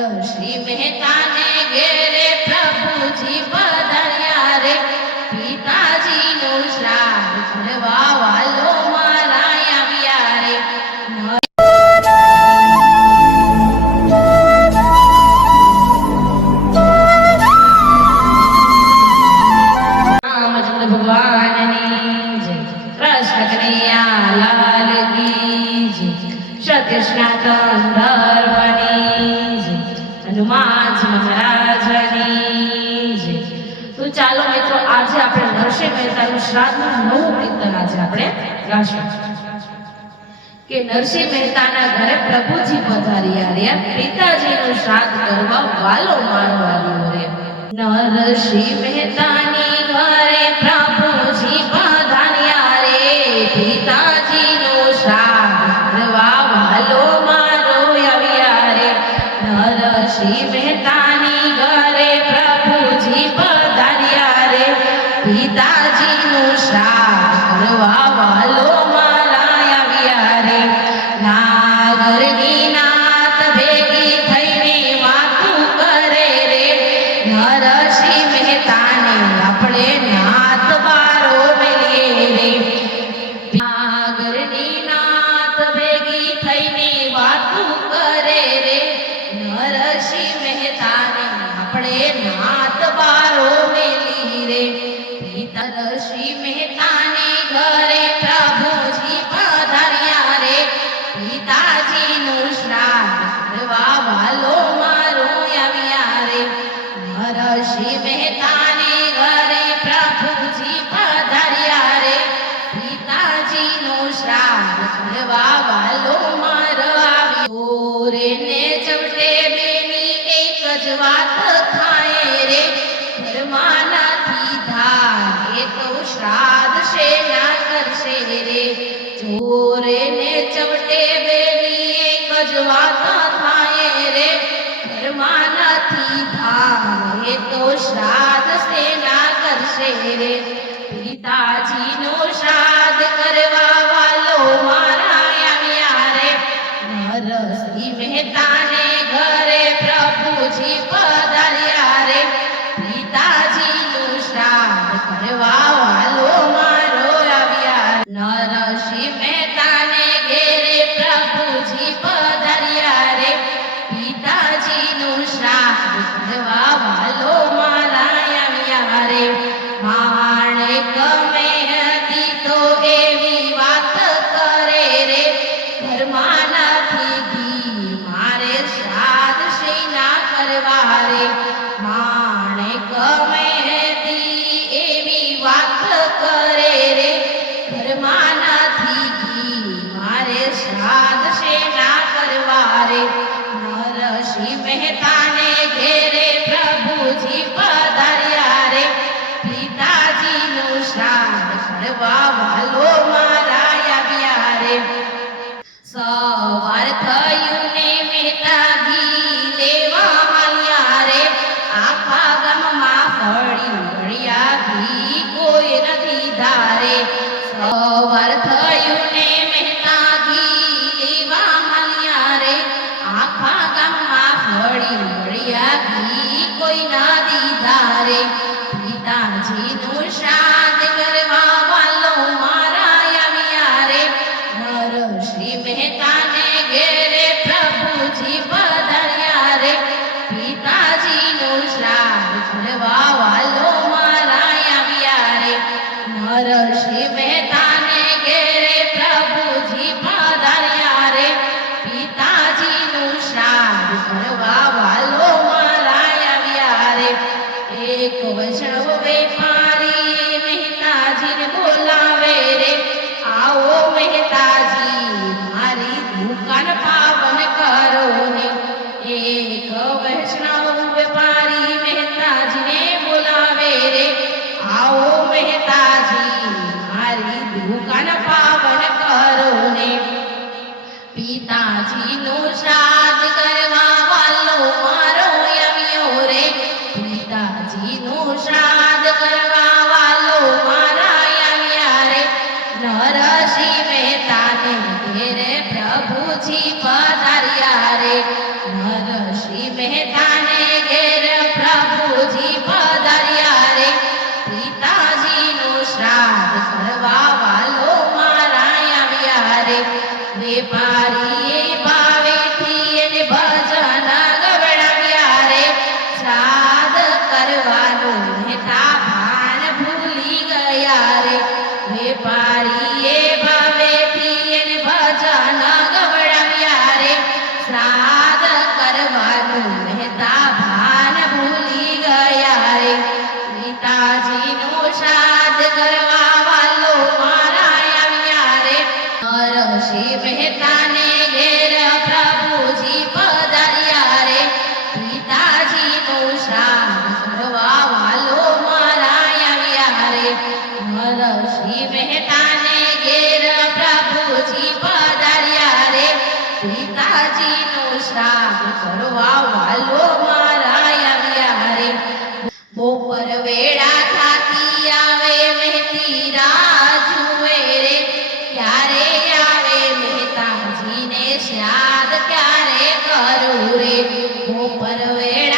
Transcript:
श्री मेहता ने घेरे प्रभुजी पधार्या रे पिताजी नो श्राद्ध करवा वालो मारा આવ્યા રે રામચંદ્ર ભગવાનની જય કૃષ્ણ કનૈયા લાલ की जय સત્યનારાયણ ધર્મની हनुमान महाराजनी जय। तो चालो मित्रों आज આપણે નરસિંહ મહેતાનું શ્રાદ્ધનું નવું કીર્તન આજે આપણે ગાશું કે નરસિંહ મહેતાના ઘરે પ્રભુજી પધાર્યા રે પિતાજીનું શ્રાદ્ધ કરવા વાલો મારો આવ્યો રે નરસિંહ મહેતાની ઘરે પ્રભુજી પધાર્યા રે પિતાજીનું શ્રાદ્ધ કરવા વાલો મારો આવ્યા રે नरसिंह मेहतानी घरे प्रभुजी पधार्या रे पिताजीनु श्राद्ध करवा वालो मारा આવ્યા रे नागरनी नात भेगी थईने वातू करे रे नरसिंह मेहताने આપણે नात बारो મેલીએ रे नागरनी नात भेगी थईने वातू करे रे नरसिंह मेहता ने अपने नात बारो मेली रे पिता नरसिंह मेहता ने घरे प्रभुजी पधार्या रे पिताजी नु श्राद्ध करवा वालो मारो આવ્યા रे नरसिंह मेहता ने घरे प्रभुजी पधार्या रे पिताजी नु श्राद्ध करवा वालो मारो આવ્યો रे ने चवटे વાત થાય રે ઘરમાનાથી ધાર એ તો શ્રાદ્ધ શેના કરશે રે ચોરે ને ચવટે બેની એક જ વાત થાય રે ઘરમાનાથી ધાર એ તો શ્રાદ્ધ શેના કરશે રે પિતાજીનો શ્રાદ્ધ કરવા વાલો મારા આવ્યા રે નરસિંહ મહેતાને ઘરે प्रभुजी पधार्या रे पिताजीनु श्राद्ध करवा वालो मारो આવ્યા नरसिंह मेहताने घेरे प्रभुजी पधार्या रे पिताजीनु श्राद्ध करवा वालो मारा આવ્યા रे माणેક મહેતી તો એવી વાત કરે રે ઘરમાનાથી મારે શ્રાદ્ધ શેના કરવા રે માણેક મહેતી એવી વાત કરે રે ઘરમાનાથી મારે શ્રાદ્ધ શેના કરવા રે નરસિંહ મહેતાને ઘેરે પ્રભુજી પધાર્યા રે પિતાજીનું શ્રાદ્ધ કરવા વાલો મારા આવ્યા રે સવાર થયું ને મહેતાજી લેવા હાલ્યા રે આખા ગામમાં ફળ્યું વળ્યા ઘી કોઈ નથી ધારે સવાર થયું ને મહેતાજી લેવા હાલ્યા રે આખા ગામમાં ફળ્યું વળ્યા ઘી કોઈ નથી ધારે પિતાજીનું શ્રાદ્ધ કરવા વાલો મારા આવ્યા રે નરસિંહ મહેતાને ઘેરે પ્રભુજી પધાર્યા રે પિતાજીનું શ્રાદ્ધ કરવા વાલો મારા આવ્યા રે નરસિંહ મહેતાને ઘેરે પ્રભુજી પધાર્યા રે પિતાજીનું શ્રાદ્ધ કરવા વાલો મારા આવ્યા રે એક વૈષ્ણવ વેપારી મહેતાજીને બોલાવે રે आओ मेहताजी मारी दुकान पावन करो ने एक वैष्णव व्यापारी मेहताजी ने बोलावे रे आओ मेहताजी मारी दुकान पावन करो ने पिताजी नो श्राद्ध करवा वालो मारो આવ્યો रे पिताजी नो श्राद्ध करवा वालो मारा આવ્યા रे नरसिंह मेहताने घेरे प्रभुजी पधार्या रे नरसिंह मेहता મહેતાને ઘેર પ્રભુજી પધાર્યા રે પિતાજીનું શ્રાદ્ધ કરવા વાલો મારા આવ્યા રે વેપારીએ ભાવેથી એને ભજન ગવડાવ્યા રે શ્રાદ્ધ કરવાનું મહેતા ભાન ભૂલી ગયા રે વેપારીએ ભાવેથી એને ભજન ગવડાવ્યા રે શ્રાદ્ધ કરવાનું મહેતા ભાન ભૂલી ગયા રે પિતાજીનું શ્રાદ્ધ કરવા વાલો મારા આવ્યા રે નરસિંહ મહેતાને ઘેર પ્રભુજી પધાર્યા રે પિતાજીનું શ્રાદ્ધ કરવા વાલો મારા આવ્યા રે નરસિંહ મહેતાને ઘેર પ્રભુજી પધાર્યા રે પિતાજીનું શ્રાદ્ધ કરવા વાલો મારા આવ્યા રે બપોર વેળા થાકી આવે મહેતી રાહ જુએ રે ક્યારે આવે મહેતાજીને શ્રાદ્ધ ક્યારે કરું રે બપોર વેળા